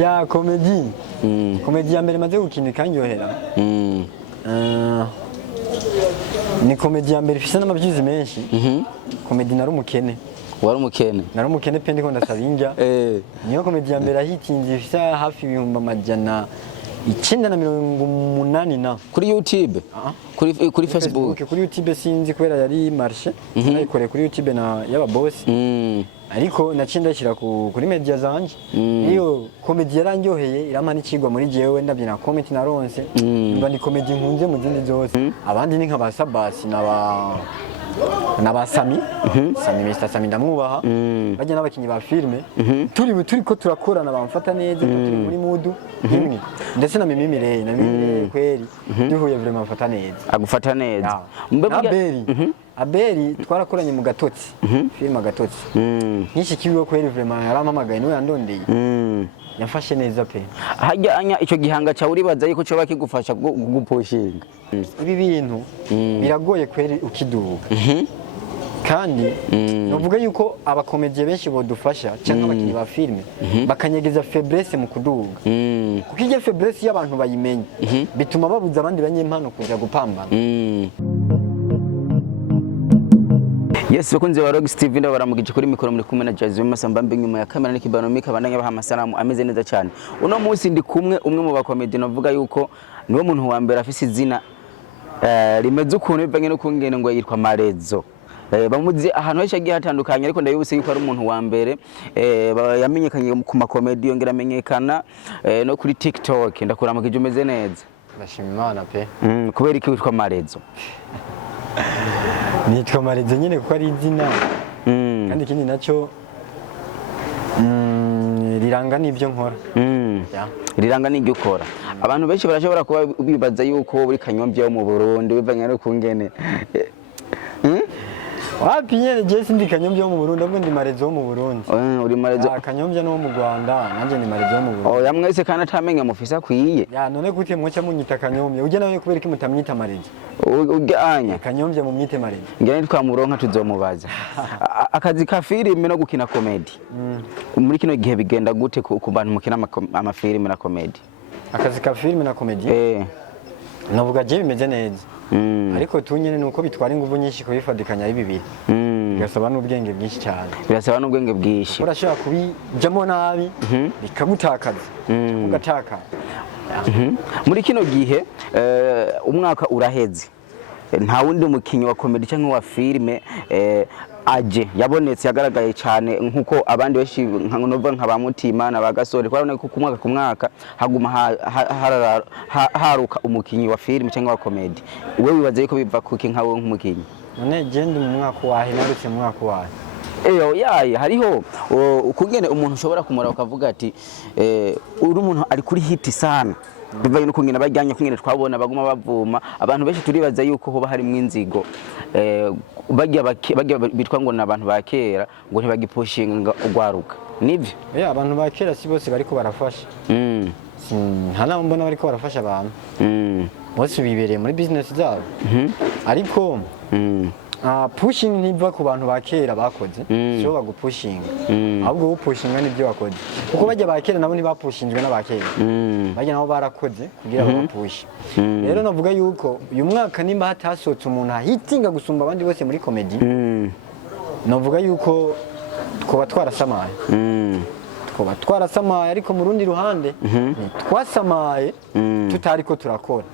ya komedi komedi ya mbere maze gukina ikanyohera ni komedi ya mbere ifise n'amavyizi menshi komedi nari umukene wari umukene nari umukene pe ndiko ndasaba indya niyo komedi ya mbere ahitinze ifise hafi ibihumbi amajana 980 kuri YouTube kuri Facebook kuri YouTube sinzi kubera yari marché nayikoreye kuri YouTube na yaba boss ariko nacinda ndashyira kuri media zanje iyo komedi yarangyoheye irampa n'ikigwa muri jewe ndabyina comment naronse mba ni komedi nkunze mu zindi zose abandi ni nk'aba Sabasi n'abasami Sami Mr Sami ndamwubaha bajya n'abakinyi ba filme turi ko turakorana bamfata neza turi muri mudu imwe ndetse na Mimi Mireye kweri duhuye vraiment mfata neza agufata neza Abeli twarakoranye mu Gatotsi filme Gatotsi nkishikiwe kweri vraiment yarampamagaye niwe yandondeye yafashe neza pe hajya anya ico gihanga cya uribaza yuko cyo bakigufasha gupushinga ibi bintu biragoye kweri ukiduga kandi novuga yuko abakomediye benshi bodufasha cyangwa abakinyi ba filme bakanyegeza faiblesse mu kuduga kuko iyo faiblesse y'abantu bayimenye bituma babuza abandi banyempano kuja gupambana. Yes, bakunze wa Rock Steve ndabaramugije kuri mikoro muri kumwe na Jazzy Masamba mbe nyuma ya kamera n'ikibano mika bandanya baha amasalamu ameze neza cyane. Uno munsi ndi kumwe umwe mu bakomedi navuga yuko niwe muntu wa mbere afise izina rimeze ukuntu bivanye no kungene ngo yitwa Marezo. Bamuzi ahantu henshi agiye hatandukanye ariko ndabibuse yuko ari umuntu wa mbere yamenyekanye ku makomedi yongera amenyekana no kuri TikTok ndakuramukije umeze neza. Ndashima Imana pe. Kubera iki witwa Marezo? Nitwa Marezo nyine kuko ari izina kandi ikindi nacyo riranga n'ibyo nkora riranga n'ibyo ukora. Abantu benshi barashobora kuba bibaza yuko uri Kanyombya wo mu Burundi bivanye no kungene wapi nyene je sindi Kanyombya wo mu Burundi ahubwo ndi Marezo wo mu Burundi. Uri Marezo Kanyombya no mu Rwanda nanje ni Marezo wo mu Burundi. Ya mwese kandi atamenya mufisa kwiye. Ya none gute mwoca munyita Kanyombya uje nawe kubera iki mutamwita Marezo? Uganya Kanyombya mu mwite Marezo. Ngene twamuronka tuzomubaza. Akazi ka filime no gukina comedy. Muri kino gihe bigenda gute ku bantu mukina amafilime na comedy? Akazi ka filime na comedy? Navuga je bimeze neza. Ariko tunyene nuko bitwara inguvu nyinshi kubifadikanya bibiri. Birasaba n'ubwenge bwinshi cyane. Birasaba n'ubwenge bwinshi. Urashaka kubijamo nabi bikagutakaza. Ugataka. Muri kino gihe umwaka uraheze. Nta wundi mukinyi wa comedy cyangwa wa filime aje yabonetse yagaragaye cyane nkuko abandi benshi nka ba Mutima na bagasore twarabona ko kumwaka ku mwaka haguma haruka umukinyi wa filime cyangwa wa comedy. Wewe wibaza yuko biva kuki nkawe nk'umukinyi? None gende mu mwaka wahe narutse mu mwaka wahe yaye hariho ukungene umuntu ushobora kumura ukavuga ati uri umuntu ari kuri hit sana bivanye no kungena bajyanye kungene twabona baguma bavuma abantu benshi turibaza yuko hoba hari mwinzigo bajya bitwa ngo nabantu bakera ngo ntibagipushinga ugwaruka nivyo abantu bakera si bose bariko barafasha hana mbona bariko barafasha abantu bose bibereye muri business zabo ariko pushing ntiva ku bantu bakera bakoze cyo bagupushinga ahubwo upushinga nibyo wakoze kuko bajya bakera nabo ntibapushinzwe n'abakera bajya nabo barakoze kugira babapushe rero navuga yuko uyu mwaka nimba hatasotse umuntu ahitinga gusumba abandi bose muri comedy navuga yuko twoba twarasamaye ariko mu rundi ruhande twasamaye tutariko turakora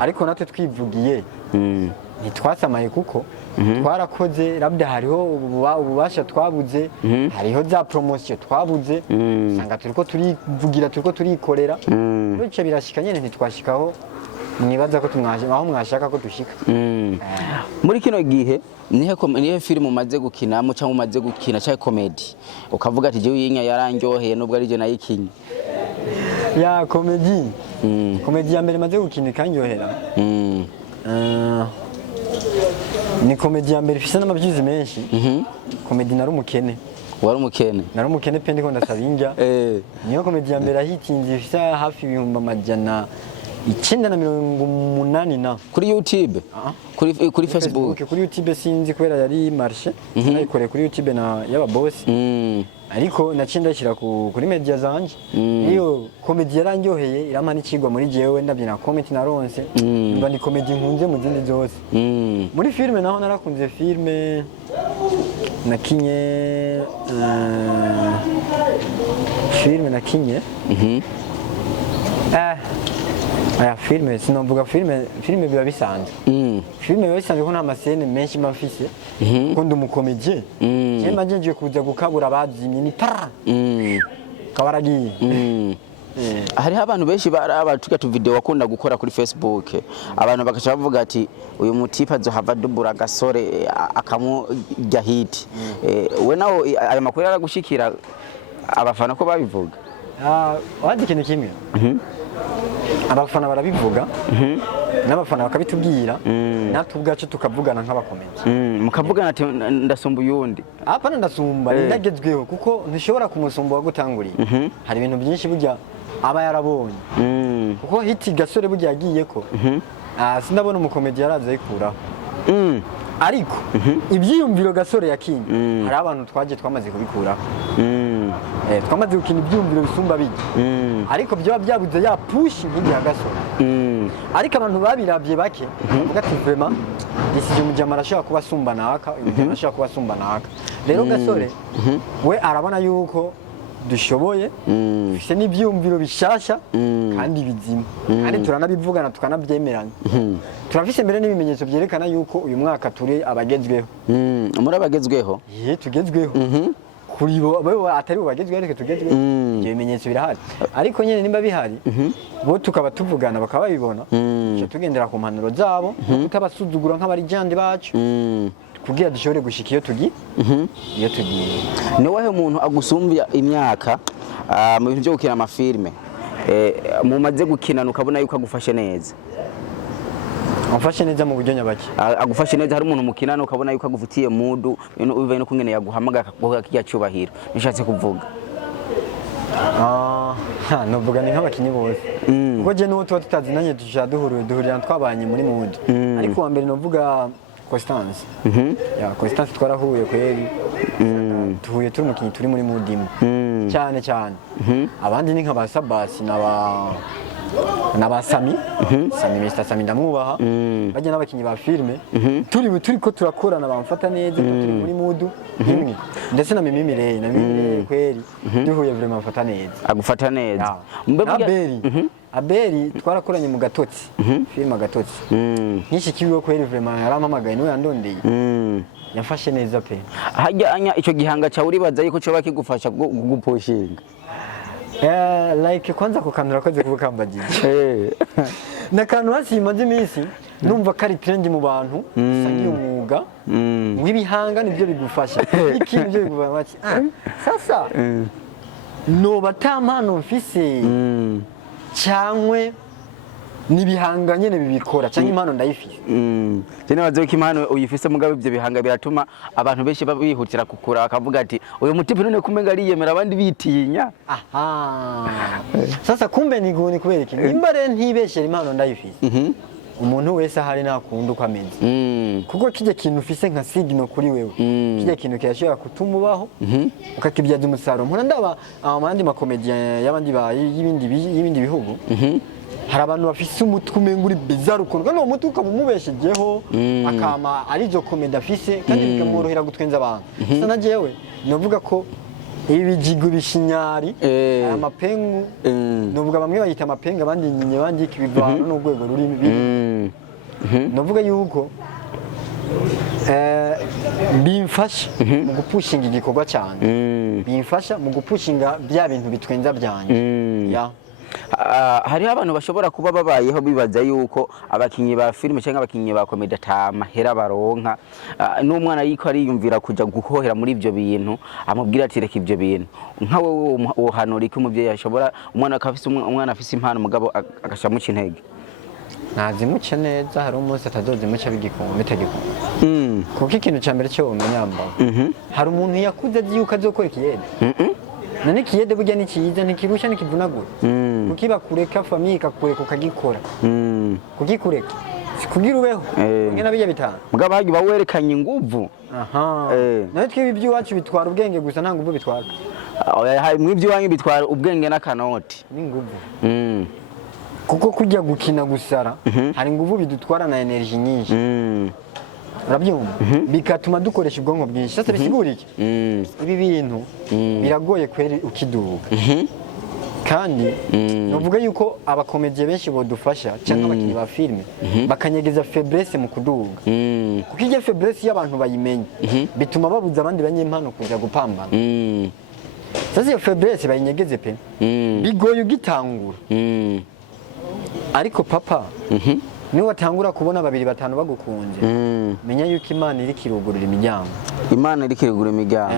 ariko natwe twivugiye ntitwasamaye kuko twarakoze labda hariho ububasha twabuze hariho za promotion twabuze sanga turiko turivugira turiko turikorera bityo birashika nyene ntitwashikaho mwibaza ko aho mwashaka ko dushika muri kino gihe nihe filime umaze gukinamo cyangwa umaze gukina cyangwa comedy ukavuga ati je yinya yarangyoheye nubwo ari je nayikinye ya comedy ya mbere maze gukina ikanyohera ni komedi ya mbere ifise n'amavyizi menshi komedi nari umukene wari umukene nari umukene pe ndiko ndasaba indya niyo komedi ya mbere ahitinze ifise hafi ibihumbi amajana 980 kuri YouTube kuri Facebook kuri YouTube sinzi kubera yari marché nayikoreye kuri YouTube na yaba boss ariko naciye ndashyira kuri media zanje iyo comedy yarandyoheye irampa n'ikigwa muri jewe ndabyina comedy naronse mba ni comedy nkunze mu zindi zose muri filme naho narakunze filme nakinye aya filme sinovuga filme biba bisanzwe filme biba bisanzwe ko nta masene menshi mba mfise kuko ndi umukomedie je mba nje kuza gukabura abazimye ni para kabaragiye hariho abantu benshi barabatuka tu video wakunda gukora kuri Facebook abantu bakaca bavuga ati uyu mutipa azohava dubura gasore akamujya hit we nawo ayo makuru yaragushikira abafana ko babivuga wadi ikintu kimwe abafana barabivuga n'abafana bakabitubwira natwe ubwacu tukavugana nk'abakomedi mukavugana ati ndasumba uyundi apana ndasumba ndagezweho kuko ntishobora kumusumba wagutanguriye hari ibintu byinshi burya aba yarabonye kuko hiti gasore burya yagiye ko sindabona umukomedi yaraza yikuraho ariko ibyiyumviro gasore yakinye hari abantu twaje twamaze kubikuraho twamaze gukina ibyiyumviro bisumba bijya ariko byaba byabuze ya push nk'igihe gasore ariko abantu babirabye bake bavuga ati vraiment disije umujama arashaka kuba asumba naka umujama arashaka kuba asumba naka rero gasore we arabona yuko dushoboye dufite n'ibyiyumviro bishasha kandi bizima kandi turanabivugana tukanabyemeranya turafise mbere n'ibimenyetso byerekana yuko uyu mwaka turi abagezweho muri abagezweho tugezweho kuri bo atari bagezweho ariko tugezweho ibyo bimenyetso birahari ariko nyine nimba bihari bo tukaba tuvugana bakaba babibona cyo tugendera ku mpanuro zabo kutabasuzugura nk'abarijandi bacu kugira dushobore gushika iyo tugiye ni wahe muntu agusumbya imyaka mu bintu byo gukina amafilme mumaze gukinana ukabona yuko agufashe neza amfashe neza mu buryo nyabaki agufashe neza hari umuntu mukinana ukabona yuko agufitiye mudu bivaye no kungene yaguhamagara akaguha kijya cyubahiro nishatse kuvuga novuga ni nk'abakinyi bose kuko je n'uwo tuba tutazinanye duhurira twabanye muri mudu ariko wa mbere novuga Constance Constance twarahuye kweri tuhuye turi umukinyi turi muri mudimu cyane abandi ni nk'aba Sabasi n'aba Sami Mr Sami ndamwubaha bajya n'abakinyi ba filme turi ko turakorana bamfata neza turi muri mudu imwe ndetse na Mimi Mireye kweri duhuye vraiment mfata neza agufata neza Abeli twarakoranye mu Gatotsi filme Gatotsi nkishikiwe kweri vraiment yarampamagaye no yandondeye yafashe neza pe hajya anya ico gihanga cyawe uribaza yuko cyo bakigufasha gupushinga like kwanza kukanura koze kubukambagije nakantu hasimaze iminsi numva kari trend mu bantu sangiye umwuga w'ibihanga nibyo bigufasha ikintu byo bigufasha sasa no batampano mfise cyangwe nibihanga nyene bibikora cyangwa impano ndayifise cyane bazo ko impano uyifise mugabe ibyo bihanga biratuma abantu benshi babihutira kukura bakavuga ati uyu mutipe none kumenga ariyemera abandi bitinya sasa kumbe niguni kubera iki imbare ntibeshera impano ndayifise umuntu wese ahari nakunda uko ameze kuko kijya kintu ufise nka signal kuri wewe kijya kintu kirashobora kutumubaho ukakibyaza umusaruro mpora ndaba abandi makomedian y'abandi y'ibindi bihugu hari abantu bafise umutwe umenga uri bizarre ukuntu no umutwe ukamumubeshejeho akama arizo komedi afise kandi bikamworohera gutwenza abantu sasa na jewe novuga ko ibijigo bishinyari amapengu novuga bamwe bayita amapenga abandi nyinye bandi ikibivana n'urwego ruri novuga yuko bimfasha mu gupushinga igikorwa cyane bimfasha mu gupushinga bya bintu bitwenza byanje hariho abantu bashobora kuba babayeho bibaza yuko abakinyi ba filime cyangwa abakinyi ba komedi atamahera baronka n'umwana yiko ariyumvira kuja guhohera muri ibyo bintu amubwira ati reka ibyo bintu nkawe wohanura iki umuvyeyi ashobora umwana afise impano mugabo agashamuca intege ntazimuce neza hari umunsi atazozimuca bigikombe bitagikoma kuko ikintu cya mbere cyo umunyambaho hari umuntu yakuze azi yuko azokora ikiyede none ikiyede burya ni cyiza ntikirusha ntikivunagura kukiba kureka famiye ikakureka ukagikora kugikureka kugira ubeho ngena bijya bitanu mugabo hagi bawerekanye inguvu nawe twibi by'iwacu bitwara ubwenge gusa nta nguvu bitwara mw'ibyo wanyu bitwara ubwenge n'akanoti n'inguvu kuko kujya gukina gusara hari inguvu bidutwara na energy nyinshi urabyumva bikatuma dukoresha ubwonko bwinshi sasa bisigura iki ibi bintu biragoye kweri ukiduga kandi novuga yuko abakomediye benshi bodufasha cyangwa abakinnyi ba filime bakanyegeza faiblesse mu kuduga kuko iyo faiblesse y'abantu bayimenye bituma babuza abandi banyempano kujya gupambana sasa iyo faiblesse bayinyegeze pe bigoye ugitangura ariko papa niwe watangura kubona 2-5 bagukunze menya yuko Imana iri kirugurura imiryango Imana iri kirugurura imiryango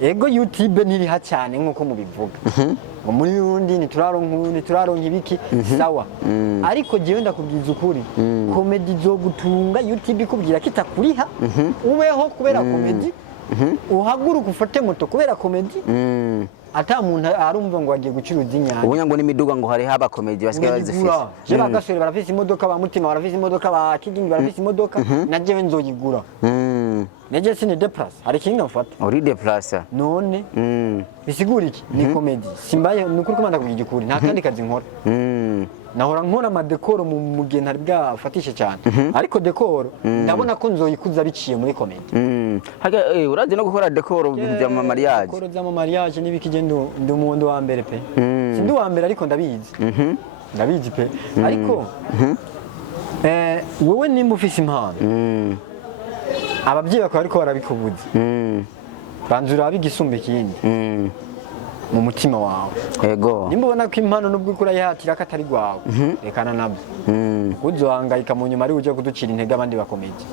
ego YouTube ntiriha cyane nkuko mubivuga ngo muri Burundi ntituraronka ibiki sawa ariko jewe ndakubwiza ukuri comedy zogutunga YouTube ikubwira kitakuriha ubeho kubera comedy uhaguruka ufate moto kubera comedy ata muntu arumva ngo agiye gucuruza inyanya ubunya ngo n'imiduga ngo hari haba comedy basigaye bazifise je bagasore barafise imodoka ba mutima barafise imodoka ba kigingi barafise imodoka na jewe nzoyigura neje sine deplace hari kinga mfata uri deplace none bisigura iki ni comedy simbaye nukuri komanda kugira ukuri nta kandi kazi nkora nahora nkora amadekoro mu mugeni hari bwafatishe cyane ariko dekoro ndabona ko nzoyikuza biciye muri comedy haga urazi no gukora dekoro bya mariage dekoro za mariage nibikije ndo mundo wa mbere pe sindi wa mbere ariko ndabizi pe ariko wowe nimba ufise impano ababyeyi bakaba ariko barabikubuza banzura abigisumba ikindi mu mutima wawe yego nimba ubona ko impano nubwo ukura yahatira katari gwawe rekana nabyo uzohangayika mu nyuma ari uje kuducira intege abandi bakomeje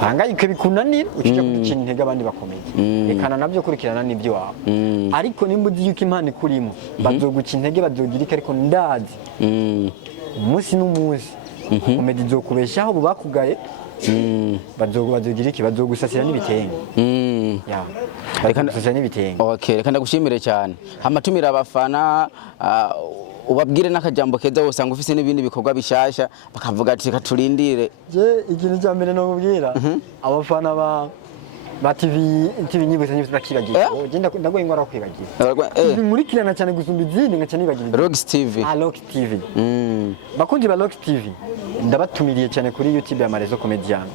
hangayike bikunanira ukije kuducira intege abandi bakomeje rekana nabyo kurikirana n'ibyo wawe ariko nimba uzi yuko impano ikurimo bazoguca intege bazogirika ariko ndazi umunsi n'umunsi komedi zokubeshaho bubakugaye bazogira iki bazogusasira n'ibitenge reka ndasasira n'ibitenge okay reka ndagushimire cyane hamatumira abafana ubabwire n'akajambo keza usanga ufise n'ibindi bikorwa bishasha bakavuga ati reka turindire je ikintu cya mbere no kubwira abafana ba TV nyibutse bakibagira genda ndagoye ngora kwibagira nkurikirana cyane gusumba izindi ngaca nibagira Rox TV Rox TV bakunzi ba Rox TV ndabatumiriye cyane kuri YouTube ya Marezo Comedian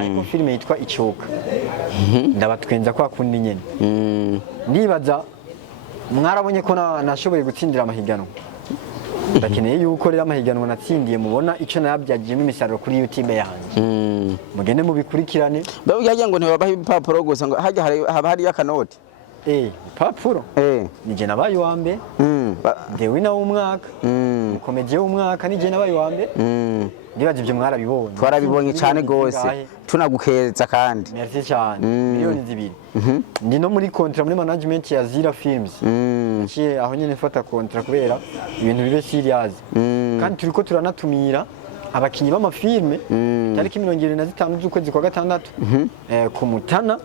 ariko filime yitwa Icoka ndabatwenza kwa kundi nyene ndibaza mwarabonye ko nashoboye gutsindira amahiganwa ndakeneye yuko rero amahiganwa natsindiye mubona ico nayabyagiyemo imisaruro kuri YouTube yanjye mugende mubikurikirane bavuga ngo ntibabaha ibipapuro gusa ngo haba hari akanoti papuro nije nabaye wa mbere dewe na umwaka mukomediye w'umwaka nije nabaye wa mbere ndibaje ibyo mwarabibonye twarabibonye cyane gose tunagukeza kandi merci cyane miliyoni 2 ndi no muri contrat muri management ya Zira Films nkiye aho nyene mfata contrat kubera ibintu bibe serious kandi turiko turanatumira abakinyi b'amafilme tariki 25 z'ukwezi kwa gatandatu ku Mutana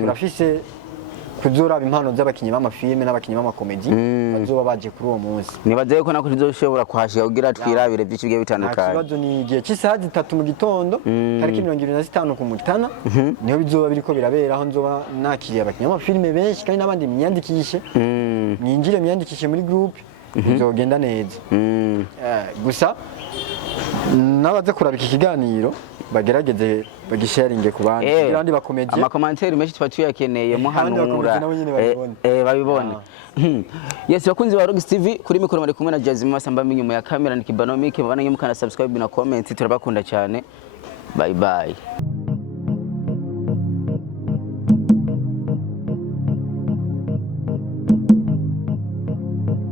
turafise kuzoraba impano z'abakinyi b'amafilme n'abakinyi b'amakomedi bazoba baje kuri uwo munsi nibaze ko nako tuzoshobora kuhashika kugira twirabire byinshi bigiye bitandukanye ikibazo ni igihe cy'isaha 3 mu gitondo tariki 25 ku Mutana niho bizoba biriko birabera aho nzoba nakiriye abakinyi b'amafilme benshi kandi n'abandi myandikishe mwinjire myandikishe muri groupe bizogenda neza gusa nabaze kuraba iki kiganiro bagerageze bagisharinge ku bandi kandi bakomeje amakomentari menshi twa tuyakeneye muhanura babibone yes bakunzi ba Rox TV kuri mikoro bari kumwe na Jazzy Masamba inyuma ya kamera ni Kibanomike mubana mukana subscribe na comment turabakunda cyane bye bye.